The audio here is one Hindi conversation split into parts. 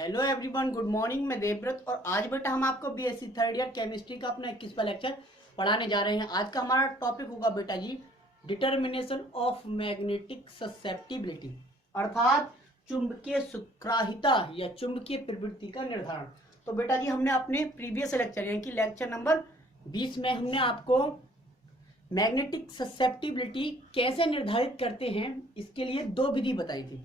Hello everyone, good morning. मैं देवव्रत और आज बेटा हम आपको बीएससी थर्ड ईयर केमिस्ट्री का अपना 21वां लेक्चर पढ़ाने जा रहे हैं। आज का हमारा टॉपिक होगा बेटा जी डिटर्मिनेशन ऑफ मैग्नेटिक ससेप्टिबिलिटी, अर्थात चुंबकीय सुग्राहिता या चुंबकीय प्रवृत्ति का निर्धारण। तो बेटा जी हमने अपने प्रीवियस लेक्चर यानी कि लेक्चर नंबर 20 में हमने आपको मैग्नेटिक ससेप्टिबिलिटी कैसे निर्धारित करते हैं इसके लिए दो विधि बताई थी।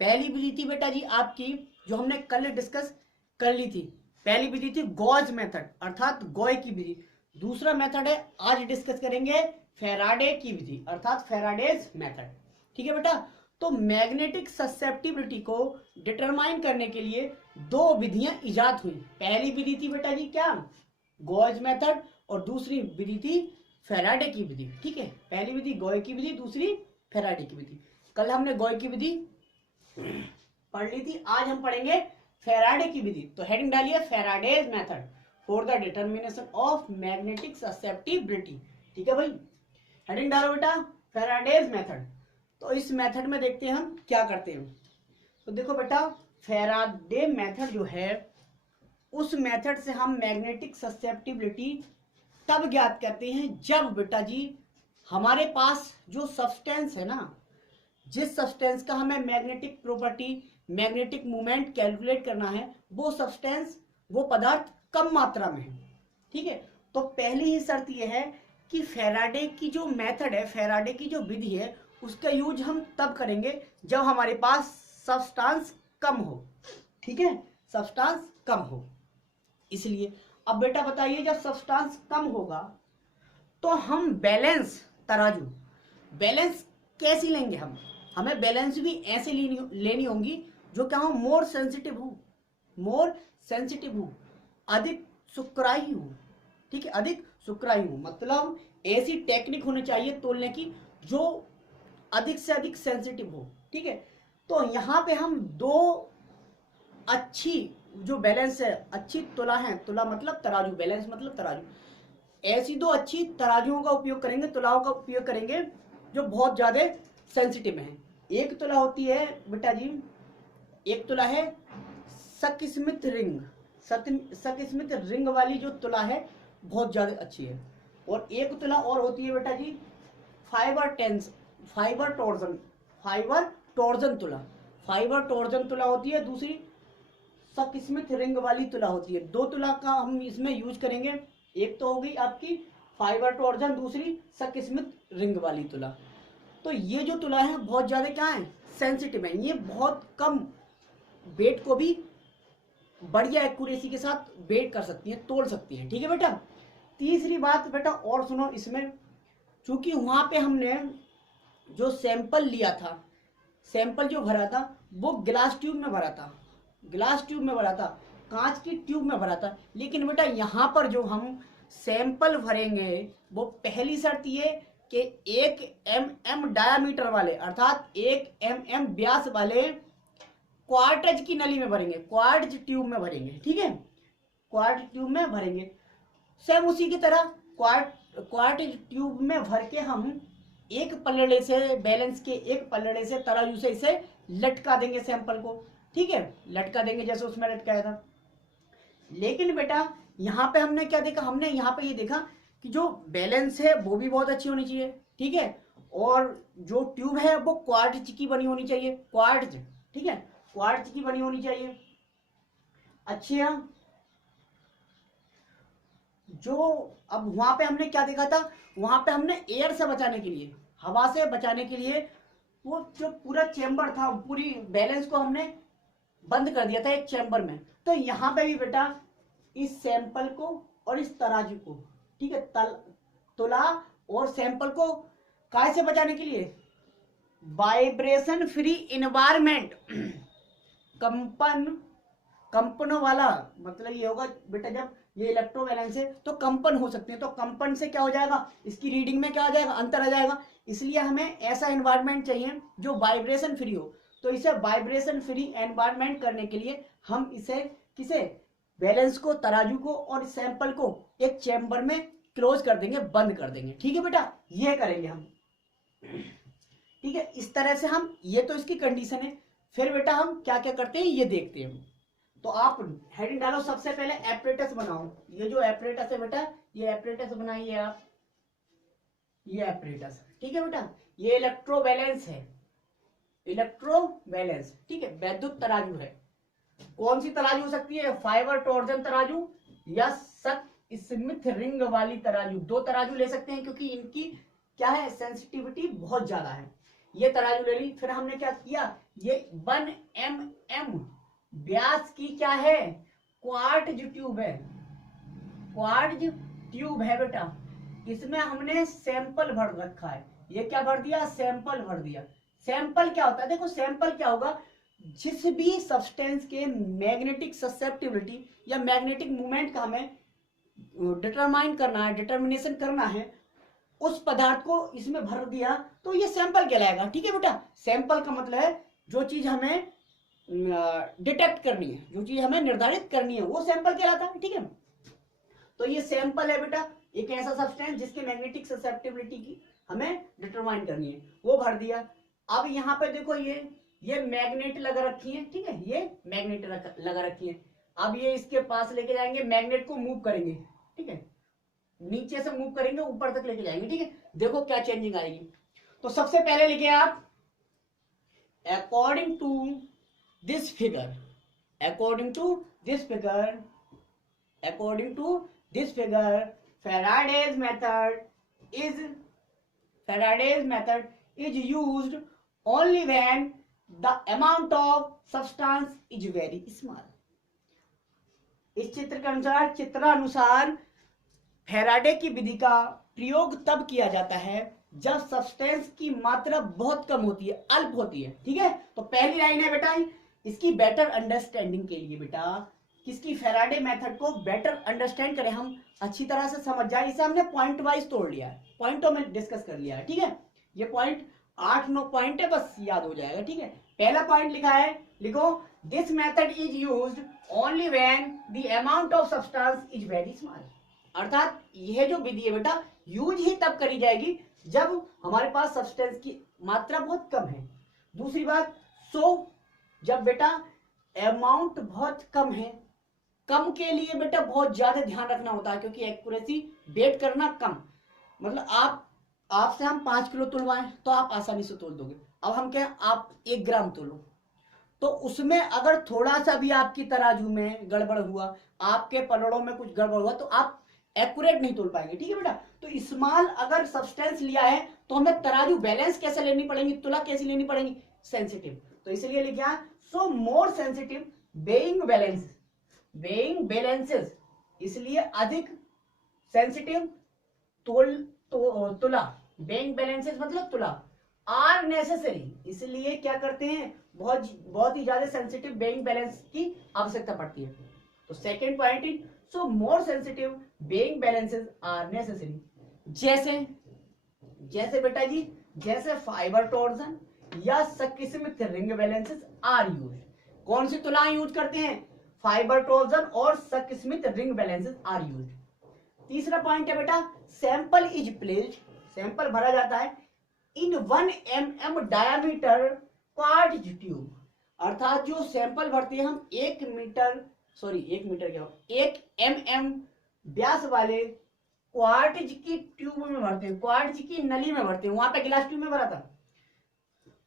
पहली विधि थी बेटा जी आपकी जो हमने कल डिस्कस कर ली थी, पहली विधि थी गॉस मेथड अर्थात गॉय की विधि। दूसरा मेथड है आज डिस्कस करेंगे फैराडे की विधि अर्थात फैराडेज मेथड। ठीक है बेटा, तो मैग्नेटिक ससेप्टिबिलिटी को डिटरमाइन करने के लिए दो विधियां इजाद हुई। पहली विधि थी बेटा जी क्या, गॉस मेथड, और दूसरी विधि थी फैराडे की विधि। ठीक है, पहली विधि गॉय की विधि, दूसरी फैराडे की विधि। कल हमने गॉय की विधि पढ़ ली थी, आज हम पढ़ेंगे फैराडे की विधि। तो हेडिंग डालिए Faraday's method for the determination of magnetic susceptibility. ठीक है भाई, हेडिंग डालो बेटा फैराडेज मेथड। तो इस मेथड में देखते हैं हम क्या करते हैं। तो देखो बेटा फैराडे मेथड जो है उस मेथड से हम मैग्नेटिक ससेप्टिबिलिटी तब ज्ञात करते हैं जब बेटा जी हमारे पास जो सब्सटेंस है ना, जिस सब्सटेंस का हमें magnetic property magnetic movement calculate करना है, वो सब्सटेंस वो पदार्थ कम मात्रा में है। ठीक है, तो पहली ही शर्त यह है कि फैराडे की जो मेथड है, फैराडे की जो विधि है, उसका यूज हम तब करेंगे जब हमारे पास सब्सटेंस कम हो। ठीक है, सब्सटेंस कम हो। इसलिए अब बेटा बताइए जब सब्सटेंस कम होगा तो हम बैलेंस तराजू बैलेंस कैसी लेंगे। हमें बैलेंस भी ऐसे लेनी होंगी जो क्या हो, मोर सेंसिटिव हो, अधिक सुक्राही हो। ठीक है, अधिक सुक्राही हो मतलब ऐसी टेक्निक होनी चाहिए तोलने की जो अधिक से अधिक सेंसिटिव हो। ठीक है, तो यहाँ पे हम दो अच्छी जो बैलेंस है, अच्छी तुला है, तुला मतलब तराजू, बैलेंस मतलब तराजू, ऐसी दो अच्छी तराजुओं का उपयोग करेंगे, तुलाओं का उपयोग करेंगे जो बहुत ज्यादा सेंसिटिव है। एक तुला होती है बेटा जी, एक तुला है सकस्मिथ रिंग वाली जो तुला है बहुत ज्यादा अच्छी है, और एक तुला और होती है बेटा जी फाइबर टॉर्जन तुला होती है, दूसरी सकस्मिथ रिंग वाली तुला होती है। दो तुला का हम इसमें यूज करेंगे, एक तो हो गई आपकी फाइबर टॉर्जन, दूसरी सकस्मिथ रिंग वाली तुला। तो ये जो तुला है बहुत ज्यादा क्या है, सेंसिटिव है। ये बहुत कम वेट को भी बढ़िया एक्यूरेसी के साथ वेट कर सकती हैं, तोड़ सकती हैं। ठीक है बेटा, तीसरी बात बेटा और सुनो इसमें, चूंकि वहां पे हमने जो सैंपल लिया था, सैंपल जो भरा था वो ग्लास ट्यूब में भरा था, कांच की ट्यूब में भरा था। लेकिन बेटा यहाँ पर जो हम सैंपल भरेंगे वो पहली शर्त ये कि 1 mm डायामीटर वाले अर्थात 1 mm व्यास वाले क्वार्ट्ज की नली में भरेंगे, क्वार्ट्ज ट्यूब में भरेंगे। ठीक है, क्वार्ट्ज ट्यूब में भरेंगे। सेम उसी की तरह क्वार्ट्ज ट्यूब में भर के हम एक पल्लड़े से, बैलेंस के एक पल्लड़े से, तराजू से इसे लटका देंगे सैंपल को। ठीक है, लटका देंगे जैसे उसमें लटकाया था। लेकिन बेटा यहाँ पे हमने क्या देखा, हमने यहाँ पे ये देखा कि जो बैलेंस है वो भी बहुत अच्छी होनी चाहिए। ठीक है, और जो ट्यूब है वो क्वार्ट्ज की बनी होनी चाहिए, क्वार्ट्ज। ठीक है, क्वार्ट्ज की बनी होनी चाहिए। अच्छा, जो अब वहां पे हमने क्या देखा था, वहां पे हमने एयर से बचाने के लिए, हवा से बचाने के लिए वो जो पूरा चेंबर था, पूरी बैलेंस को हमने बंद कर दिया था एक चेंबर में। तो यहाँ पे भी बेटा इस सैंपल को और इस तराजू को, ठीक है, तुला और सैंपल को काय से बचाने के लिए, वाइब्रेशन फ्री इन्वायरमेंट, कंपनों वाला मतलब ये होगा बेटा जब ये इलेक्ट्रो बैलेंस है तो कंपन हो सकते हैं, तो कंपन से क्या हो जाएगा, इसकी रीडिंग में क्या आ जाएगा, अंतर आ जाएगा। इसलिए हमें ऐसा एनवायरनमेंट चाहिए जो वाइब्रेशन फ्री हो। तो इसे वाइब्रेशन फ्री एनवायरनमेंट करने के लिए हम इसे किसे, बैलेंस को, तराजू को और सैंपल को एक चैम्बर में क्लोज कर देंगे, बंद कर देंगे। ठीक है बेटा, ये करेंगे हम। ठीक है, इस तरह से हम, ये तो इसकी कंडीशन है। फिर बेटा हम क्या क्या करते हैं ये देखते हैं। तो आप हेडिंग डालो सबसे पहले एपरेटस बनाओ। ये जो एपरेटस है बेटा, ये एपरेटस बनाइए आप, ये एपरेटस, ठीक है बेटा। ये इलेक्ट्रो बैलेंस है, इलेक्ट्रो बैलेंस, ठीक है, वैद्युत तराजू है। कौन सी तराजू हो सकती है? फाइबर टॉर्जन तराजू या सक स्मिथ रिंग वाली तराजू। दो तराजू ले सकते हैं क्योंकि इनकी क्या है, सेंसिटिविटी बहुत ज्यादा है। ये तराजू ले ली। फिर हमने क्या किया, ये 1 mm व्यास की क्या है, क्वार्ट्ज ट्यूब है, क्वार्ट्ज ट्यूब है बेटा। इसमें हमने सैंपल भर रखा है। ये क्या भर दिया, सैंपल भर दिया। सैंपल क्या होता है, देखो सैंपल क्या होगा, जिस भी सब्सटेंस के मैग्नेटिक ससेप्टिबिलिटी या मैग्नेटिक मूवमेंट का हमें डिटरमाइन करना है, डिटर्मिनेशन करना है, उस पदार्थ को इसमें भर दिया तो ये सैंपल कहलाएगा, ठीक है बेटा। सैंपल का मतलब है जो चीज हमें डिटेक्ट करनी है, जो चीज हमें निर्धारित करनी है, वो सैंपल कहलाता है, ठीक है। तो ये सैंपल है बेटा, एक ऐसा सब्सटेंस जिसके मैग्नेटिक ससेप्टिबिलिटी की हमें डिटरमाइन करनी है, वो भर दिया। अब यहाँ पे देखो ये मैग्नेट लगा रखी है, ठीक है, ये मैग्नेट लगा रखी है। अब ये इसके पास लेके जाएंगे, मैग्नेट को मूव करेंगे, ठीक है, नीचे से मूव करेंगे, ऊपर तक लेके जाएंगे, ठीक है। देखो क्या चेंजिंग आएगी। तो सबसे पहले लिखे आप, according to this figure, according to this figure, according to this figure, Faraday's method is used only when the amount of substance is very small. इस चित्र के अनुसार, चित्रानुसार फैराडे की विधि का प्रयोग तब किया जाता है जब सब्सटेंस की मात्रा बहुत कम होती है, अल्प होती है, ठीक है। तो पहली लाइन है बेटा इसकी बेटर अंडरस्टैंडिंग के लिए, बेटा किसकी, फैराडे मेथड को बेटर अंडरस्टैंड करें, हम अच्छी तरह से समझ जाए, इसे हमने पॉइंट वाइज तोड़ लिया है, पॉइंटों में डिस्कस कर लिया है, ठीक है। ये पॉइंट 8-9 पॉइंट है, बस याद हो जाएगा, ठीक है। पहला पॉइंट लिखा है, लिखो, this method is used only when the amount of substance is very small. अर्थात यह जो विधि है बेटा यूज ही तब करी जाएगी जब हमारे पास सब्सटेंस की मात्रा बहुत कम है। दूसरी बात, जब बेटा अमाउंट बहुत कम है, कम के लिए बेटा बहुत ज्यादा ध्यान रखना होता है, क्योंकि एक्यूरेसी वेट करना कम, मतलब आपसे हम 5 किलो तुलवाएं तो आप आसानी से तोल दोगे। अब हम क्या, आप 1 ग्राम तोलो, तो उसमें अगर थोड़ा सा भी आपकी तराजू में गड़बड़ हुआ, आपके पलड़ों में कुछ गड़बड़ हुआ, तो आप एक्यूरेट नहीं तोल पाएंगे, ठीक है बेटा। तो स्मॉल अगर सब्सटेंस लिया है तो हमें तराजू बैलेंस कैसे लेनी पड़ेगी, तुला कैसी लेनी पड़ेगी, सेंसिटिव। तो इसलिए लिखा, so more sensitive weighing balance, weighing balances, इसलिए अधिक सेंसिटिव तुला, वेइंग बैलेंसेस मतलब तुला, आर नेसेसरी, इसलिए क्या करते हैं, बहुत ही ज्यादा सेंसिटिव वेइंग बैलेंस की आवश्यकता पड़ती है। तो second point is, so more sensitive weighing balances are necessary. जैसे बेटा जी, जैसे फाइबर टॉर्जन या Sucksmith ring balances are use. कौन सी तुला यूज करते हैं, फाइबर टॉर्जन और Sucksmith ring balances are use. तीसरा पॉइंट है बेटा, सैंपल इज प्लेस्ड, सैंपल भरा जाता है in 1 mm diameter quartz tube. अर्थात जो सैंपल भरते हैं हम 1 mm व्यास वाले क्वार्ट्ज की ट्यूब में भरते हैं, क्वार्ट्ज की नली में भरते हैं, वहां पे गिलास ट्यूब में भरा था।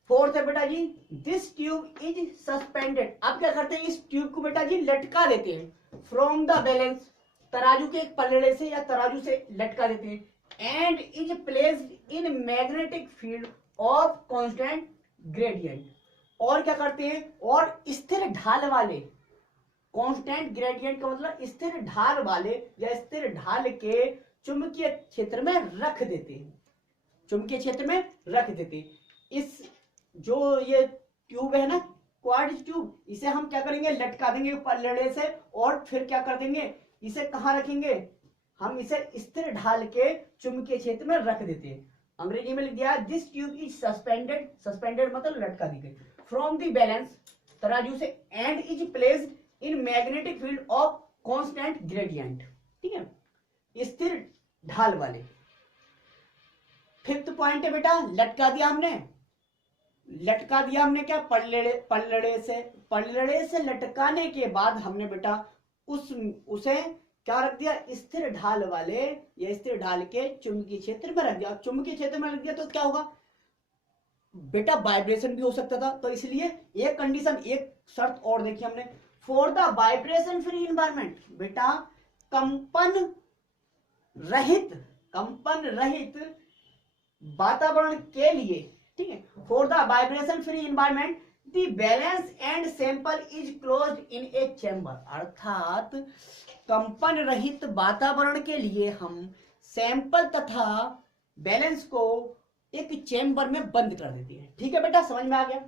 फोर्थ है बेटा जी, दिस ट्यूब इज सस्पेंडेड। अब क्या करते हैं, इस ट्यूब को बेटा जी लटका देते हैं फ्रॉम द बैलेंस, तराजू के एक पलड़े से या तराजू से लटका देते हैं, and is placed in magnetic field of constant gradient. और क्या करते हैं, और स्थिर ढाल वाले, कांस्टेंट ग्रेडियंट का मतलब स्थिर ढाल वाले या स्थिर ढाल के चुंबकीय क्षेत्र में रख देते हैं, चुंबकीय क्षेत्र में रख देते हैं। इस जो ये ट्यूब है ना, क्वार्ट्ज ट्यूब, इसे हम क्या करेंगे, लटका देंगे पलड़े से, और फिर क्या कर देंगे, इसे कहाँ रखेंगे, हम इसे स्थिर ढाल के चुंबकीय क्षेत्र में रख देते हैं। अंग्रेजी में लिख दिया, this tube is suspended, suspended मतलब लटका दी गई, फ्रॉम द बैलेंस, तराजू से, and is placed in magnetic field of constant gradient, ठीक है, स्थिर ढाल वाले। फिफ्थ पॉइंट है बेटा, लटका दिया हमने, लटका दिया हमने क्या, पल्लड़े से लटकाने के बाद हमने बेटा उसे क्या रख दिया, स्थिर ढाल वाले या स्थिर ढाल के चुंबकीय क्षेत्र में रख दिया। चुंबकीय क्षेत्र में रख दिया तो क्या होगा बेटा, वाइब्रेशन भी हो सकता था। तो इसलिए एक कंडीशन, एक शर्त और देखिए हमने, for the vibration free environment, बेटा कंपन रहित वातावरण के लिए, ठीक है, for the vibration free environment the balance and sample is closed in A chamber. अर्थात कंपन रहित वातावरण के लिए हम सैंपल तथा बैलेंस को एक चैम्बर में बंद कर देते हैं। ठीक है बेटा, समझ में आ गया।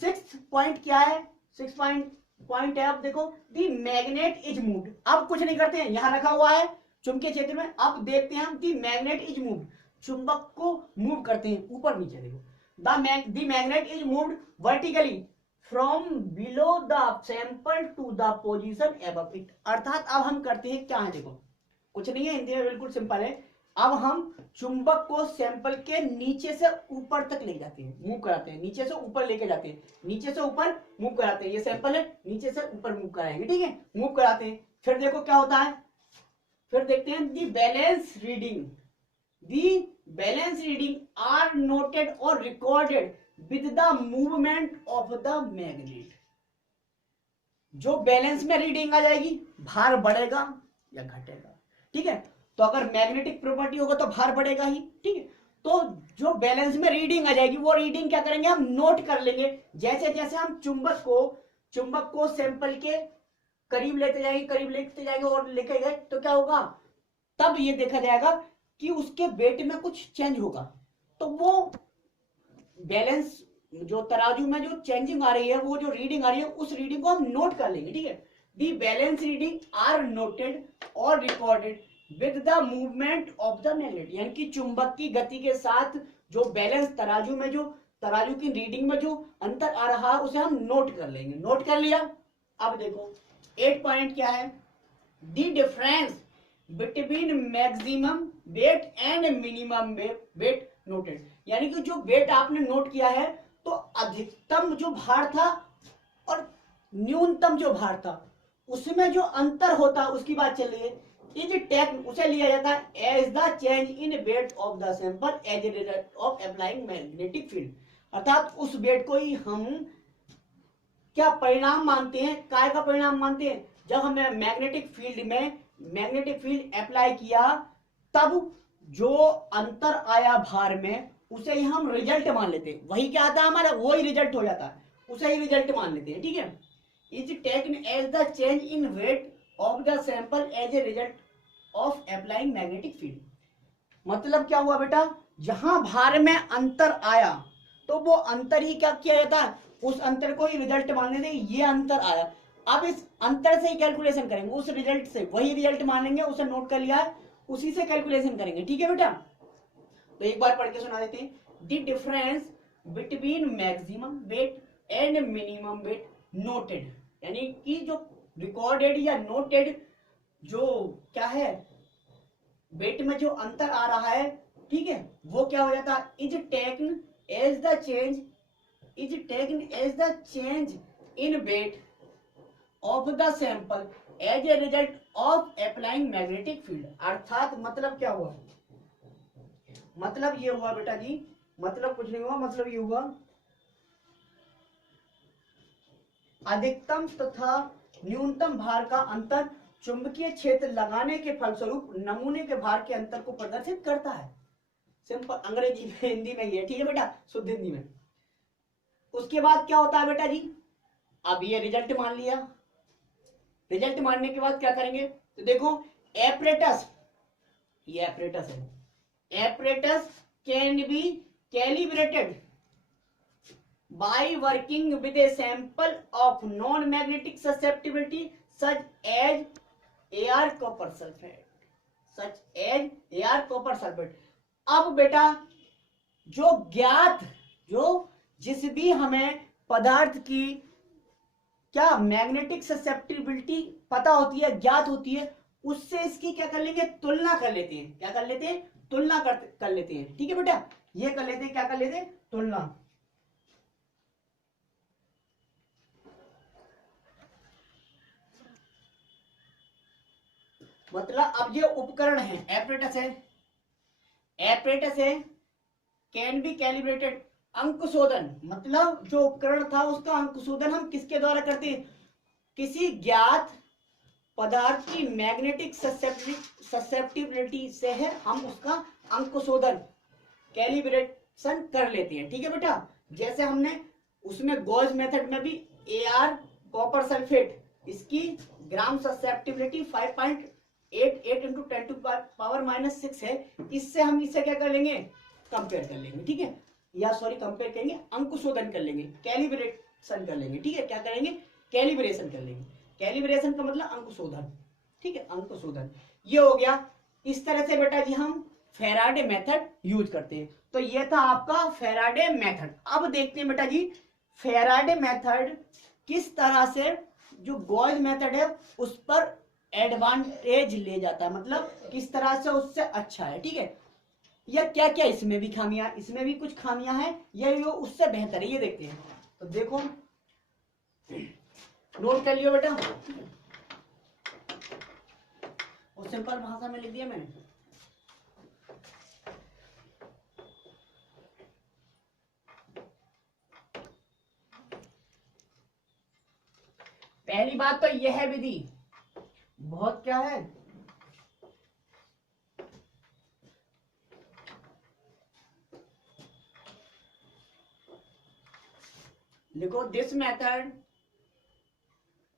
6th पॉइंट क्या है, 6th पॉइंट है, अब देखो, दी मैग्नेट इज मूव्ड। अब कुछ नहीं करते हैं, यहां रखा हुआ है चुंबकीय क्षेत्र में। अब देखते हैं हम, दी मैग्नेट इज मूव्ड, चुंबक को मूव करते हैं ऊपर नीचे। देखो, the magnet is moved vertically from below the sample to the position above it. अर्थात अब हम करते हैं क्या है, देखो कुछ नहीं है, हिंदी में बिल्कुल सिंपल है। अब हम चुंबक को सैंपल के नीचे से ऊपर तक ले जाते हैं, मूव कराते हैं, नीचे से ऊपर लेके जाते हैं, नीचे से ऊपर मूव कराते हैं। ये सैंपल है, नीचे से ऊपर मूव कराएंगे, ठीक है, मूव कराते हैं। फिर देखो क्या होता है, फिर देखते हैं the balance reading are noted और recorded with the movement of the magnet. जो बैलेंस में रीडिंग आ जाएगी, भार बढ़ेगा या घटेगा, ठीक है। तो अगर मैग्नेटिक प्रॉपर्टी होगा तो भार बढ़ेगा ही, ठीक है। तो जो बैलेंस में रीडिंग आ जाएगी, वो रीडिंग क्या करेंगे, हम नोट कर लेंगे। जैसे जैसे हम चुंबक को सैंपल के करीब लेते जाएंगे और लेके गए, तो क्या होगा, तब ये देखा जाएगा कि उसके वेट में कुछ चेंज होगा। तो वो बैलेंस, जो तराजू में जो चेंजिंग आ रही है, वो जो रीडिंग आ रही है, उस रीडिंग को हम नोट कर लेंगे, ठीक है। The balance reading are noted और recorded with the movement of the magnet. यानी कि चुंबक की गति के साथ जो बैलेंस तराजू की रीडिंग में जो अंतर आ रहा है, उसे हम नोट कर लेंगे। नोट कर लिया। अब देखो 8 पॉइंट क्या है, the difference between maximum weight and minimum weight noted. यानी कि जो वेट आपने नोट किया है, तो अधिकतम जो भार था और न्यूनतम जो भार था, उसमें जो अंतर होता, उसकी बात चल रही है। इज टेकन, उसे लिया जाता है as the change in weight of the sample as a result of applying magnetic field. अर्थात उस वेट को ही हम क्या परिणाम मानते हैं, काय का परिणाम मानते हैं। जब हमने मैग्नेटिक फील्ड अप्लाई किया, तब जो अंतर आया भार में, उसे ही हम रिजल्ट मान लेते हैं। वही क्या आता है हमारा, वही रिजल्ट हो जाता है, उसे ही रिजल्ट मान लेते हैं, ठीक है। Is taken as the change in weight of the sample as a result of applying magnetic field. मतलब क्या हुआ बेटा, जहां भार में अंतर आया, तो वो अंतर ही क्या किया जाता है, उस अंतर को ही रिजल्ट मान लेते हैं। ये अंतर आया, अब इस अंतर से ही कैलकुलेशन करेंगे, उस रिजल्ट से, वही रिजल्ट मान लेंगे, उसे नोट कर लिया है, उसी से कैलकुलेशन करेंगे, ठीक है बेटा। तो एक बार पढ़ के सुना देते हैं, the difference between maximum weight and minimum weight noted. यानी कि जो रिकॉर्डेड या नोटेड जो क्या है, वेट में जो अंतर आ रहा है, ठीक है, वो क्या हो जाता है, is taken as the change in weight of the sample as a result of applying magnetic field. अर्थात मतलब क्या हुआ, मतलब ये हुआ बेटा जी, मतलब कुछ नहीं हुआ, मतलब ये हुआ अधिकतम तथा न्यूनतम भार का अंतर चुंबकीय क्षेत्र लगाने के फलस्वरूप नमूने के भार के अंतर को प्रदर्शित करता है। सिंपल अंग्रेजी में, हिंदी में ये, ठीक है बेटा, शुद्ध हिंदी में। उसके बाद क्या होता है बेटा जी, अब ये रिजल्ट मान लिया। रिजल्ट मानने के बाद क्या करेंगे, तो देखो एपरेटस, ये एपरेटस है, apparatus can be calibrated by working with a sample of non-magnetic susceptibility such as AR copper sulfate। अब बेटा जिस भी हमें पदार्थ की क्या मैग्नेटिक ससेप्टिबिलिटी पता होती है, ज्ञात होती है, उससे इसकी क्या कर लेंगे, तुलना कर लेते हैं। क्या कर लेते हैं, तुलना कर लेते हैं, ठीक है बेटा। ये कर लेते हैं, क्या कर लेते हैं, तुलना। मतलब अब ये उपकरण है, एपरेटस है, एपरेटस है, कैन बी कैलिब्रेटेड, अंक शोधन, मतलब जो उपकरण था उसका अंक शोधन हम किसके द्वारा करते हैं, किसी ज्ञात पदार्थ की मैग्नेटिक ससेप्टिबिलिटी से है, हम उसका अंक शोधन कैलिब्रेशन कर लेते हैं। ठीक है बेटा, जैसे हमने उसमें गॉस मेथड में भी AR कॉपर सल्फेट, इसकी ग्राम ससेप्टिबिलिटी 5.88 इंटू 10⁻⁻⁶ है, इससे हम इसे क्या कर लेंगे, कंपेयर कर लेंगे। ठीक है, या सॉरी कंपेयर करेंगे, अंक शोधन कर लेंगे, कैलिब्रेशन कर लेंगे। ठीक है, क्या करेंगे, कैलिब्रेशन कर लेंगे। कैलिब्रेशन का मतलब अंक शोधन। ठीक है, अंक शोधन ये हो गया। इस तरह से बेटा जी हम फेराडे मेथड यूज करते हैं। तो ये था आपका फेराडे मेथड। अब देखते हैं बेटा जी फेराडे मेथड किस तरह से जो गॉस मेथड है उस पर एडवांटेज ले जाता है, मतलब किस तरह से उससे अच्छा है। ठीक है, या क्या क्या इसमें भी खामियां, इसमें भी कुछ खामियां हैं, या ये उससे बेहतर है, ये देखते हैं। तो देखो नोट कर लियो बेटा, और सिंपल भाषा में लिख दिया मैंने। पहली बात तो यह है विधि बहुत क्या है, लिखो this method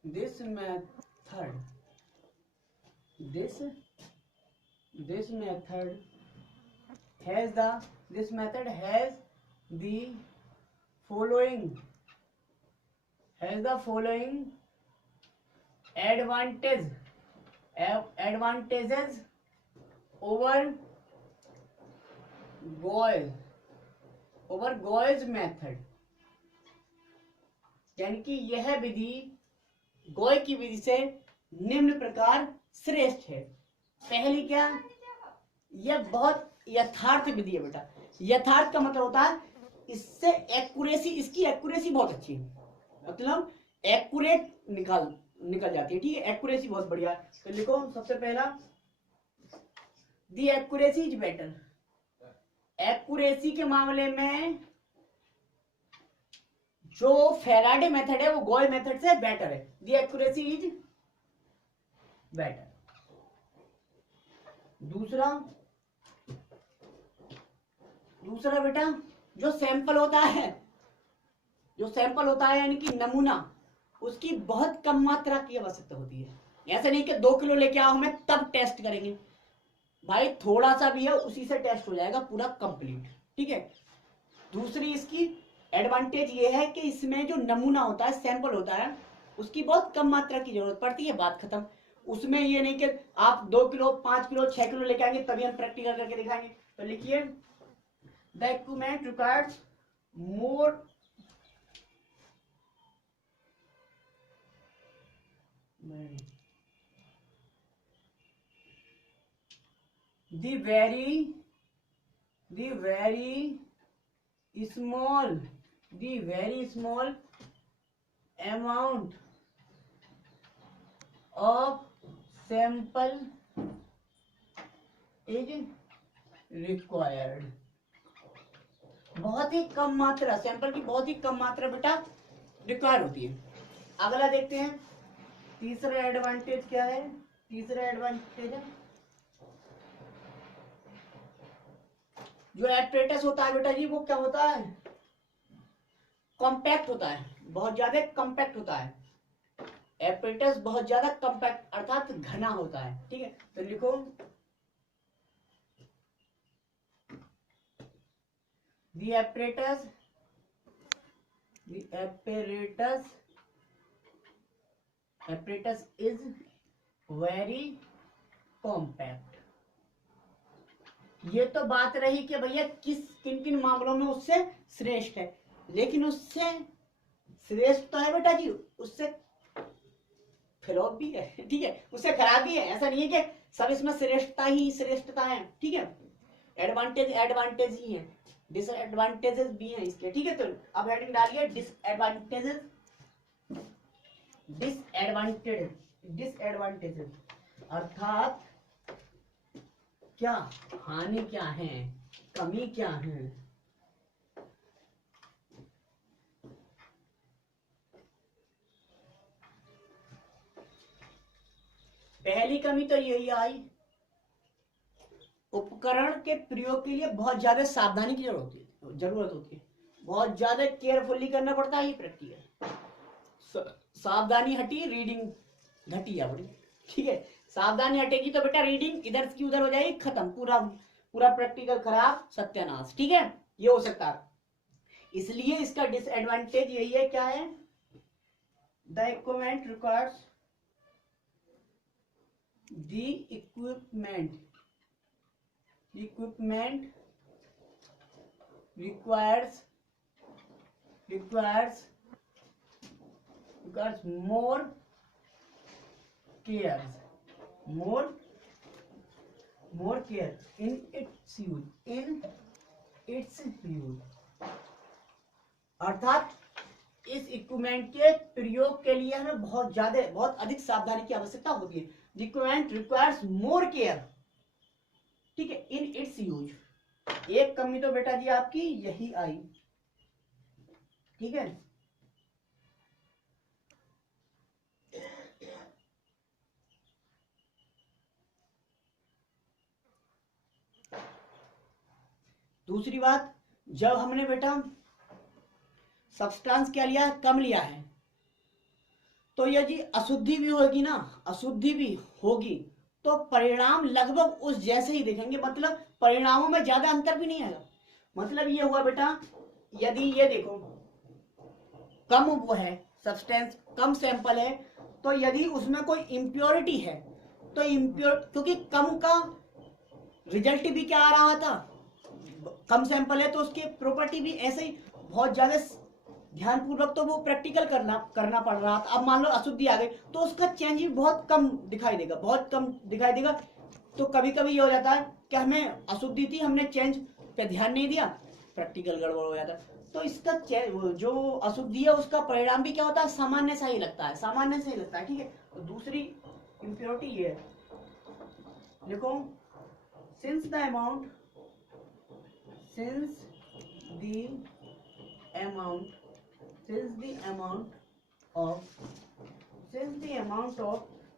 this method has the following advantages over Gauss method, यानी कि यह विधि गॉय की विधि से निम्न प्रकार श्रेष्ठ है। पहली क्या, यह बहुत यथार्थ विधि है बेटा। यथार्थ का मतलब होता है इससे एक्यूरेसी, इसकी एक्यूरेसी बहुत अच्छी है, मतलब एक्यूरेट निकल जाती है। ठीक है, एक्यूरेसी बहुत बढ़िया है। तो लिखो सबसे पहला दी एक्यूरेसी इज बेटर, एक्यूरेसी के मामले में जो फेराडे मेथड है वो गॉय मेथड से बेटर है। दी एक्यूरेसी इज बेटर। दूसरा बेटा जो सैंपल होता है यानी कि नमूना, उसकी बहुत कम मात्रा की आवश्यकता होती है। ऐसा नहीं कि 2 किलो लेके आओ हमें तब टेस्ट करेंगे, भाई थोड़ा सा भी है उसी से टेस्ट हो जाएगा पूरा कंप्लीट। ठीक है, दूसरी इसकी एडवांटेज ये है कि इसमें जो नमूना होता है, सैंपल होता है, उसकी बहुत कम मात्रा की जरूरत पड़ती है, बात खत्म। उसमें ये नहीं कि आप 2 किलो 5 किलो 6 किलो लेके आएंगे तभी हम प्रैक्टिकल करके दिखाएंगे। तो लिखिए the equipment requires more the very small amount of sample is required। बहुत ही कम मात्रा, सैंपल की बहुत ही कम मात्रा बेटा रिक्वायर होती है। अगला देखते हैं तीसरा एडवांटेज क्या है। तीसरा एडवांटेज है जो एपरेटस होता है बेटा जी वो क्या होता है, कॉम्पैक्ट होता है, बहुत ज्यादा कॉम्पैक्ट होता है। एपरेटस बहुत ज्यादा कॉम्पैक्ट अर्थात घना होता है। ठीक है, तो लिखो the apparatus is very compact। ये तो बात रही कि भैया किन किन मामलों में उससे श्रेष्ठ है, लेकिन उससे श्रेष्ठ तो है बेटा जी, उससे फ्लॉप भी है। ठीक है, उससे खराब भी है। ऐसा नहीं है कि सब इसमें श्रेष्ठता है। ठीक है, एडवांटेज ही है, डिसएडवांटेजेस भी हैं इसके। ठीक है, तो अब हेडिंग डालिए डिसएडवांटेजेस। अर्थात क्या हानि क्या है, कमी क्या है। पहली कमी तो यही आई, उपकरण के प्रयोग के लिए बहुत ज्यादा सावधानी की जरूरत होती है, बहुत ज्यादा केयरफुली करना पड़ता है ये प्रक्रिया। सावधानी हटी, रीडिंग घटी है बड़ी, ठीक है। सावधानी हटेगी तो बेटा रीडिंग इधर की उधर हो जाएगी, खत्म, पूरा पूरा प्रैक्टिकल खराब, सत्यानाश, ठीक है, ये हो सकता है। इसलिए इसका डिसएडवांटेज यही है, क्या है, the equipment requires the equipment requires more care in its use, अर्थात इस इक्विपमेंट के प्रयोग के लिए हमें बहुत अधिक सावधानी की आवश्यकता होती है। The equipment requires more care, ठीक है, इन इट्स यूज। एक कमी तो बेटा जी आपकी यही आई, ठीक है। दूसरी बात, जब हमने बेटा सब्सटेंस क्या लिया है, कम लिया है, तो यदि अशुद्धि भी होगी ना, अशुद्धि भी होगी तो परिणाम लगभग उस जैसे ही दिखेंगे, मतलब परिणामों में ज्यादा अंतर भी नहीं आएगा। मतलब ये हुआ बेटा, यदि ये देखो कम वो है सब्सटेंस, कम सैंपल है, तो यदि उसमें कोई इम्प्योरिटी है तो क्योंकि कम का रिजल्ट भी क्या आ रहा था, कम सैंपल है तो उसकी प्रॉपर्टी भी ऐसे ही बहुत ज्यादा ध्यानपूर्वक तो वो प्रैक्टिकल करना पड़ रहा था। अब मान लो अशुद्धि आ गई तो उसका चेंज भी बहुत कम दिखाई देगा, बहुत कम दिखाई देगा। तो कभी कभी ये हो जाता है कि हमें अशुद्धि थी, हमने चेंज पे ध्यान नहीं दिया, प्रैक्टिकल गड़बड़ हो जाता है। तो इसका जो अशुद्धि है उसका परिणाम भी क्या होता है, सामान्य सा ही लगता है, सामान्य सा ही लगता है, ठीक है। तो दूसरी इम्प्योरिटी ये है, देखो, since the amount of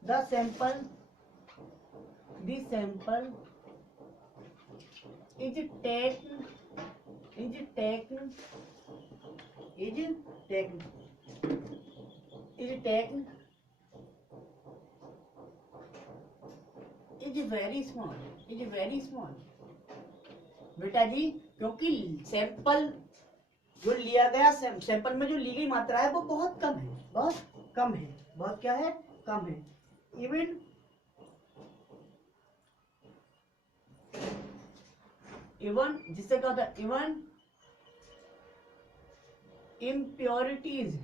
the sample is very small बेटा जी, क्योंकि सैंपल जो लिया गया, सैंपल में जो ली गई मात्रा है वो बहुत कम है, बहुत कम है, बहुत क्या है, कम है। इवन जिससे क्या होता है, even impurities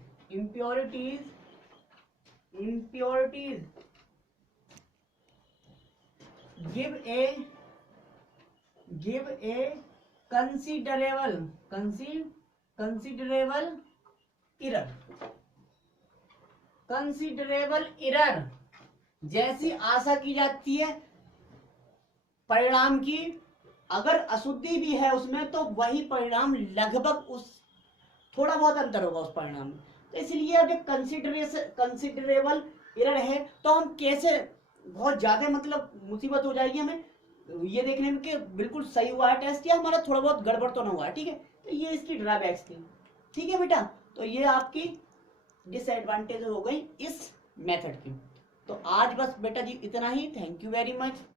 give a considerable error, जैसी आशा की जाती है परिणाम की। अगर अशुद्धि भी है उसमें तो वही परिणाम लगभग उस थोड़ा बहुत अंतर होगा उस परिणाम में। तो इसलिए अब कंसिडरेबल एरर है तो हम कैसे, बहुत ज्यादा मतलब मुसीबत हो जाएगी हमें ये देखने में कि बिल्कुल सही हुआ है टेस्ट या हमारा थोड़ा बहुत गड़बड़ तो ना हुआ है, ठीक है। तो ये इसकी ड्रॉबैक्स थी, ठीक है बेटा। तो ये आपकी डिसएडवांटेज हो गई इस मेथड की। तो आज बस बेटा जी इतना ही, थैंक यू वेरी मच।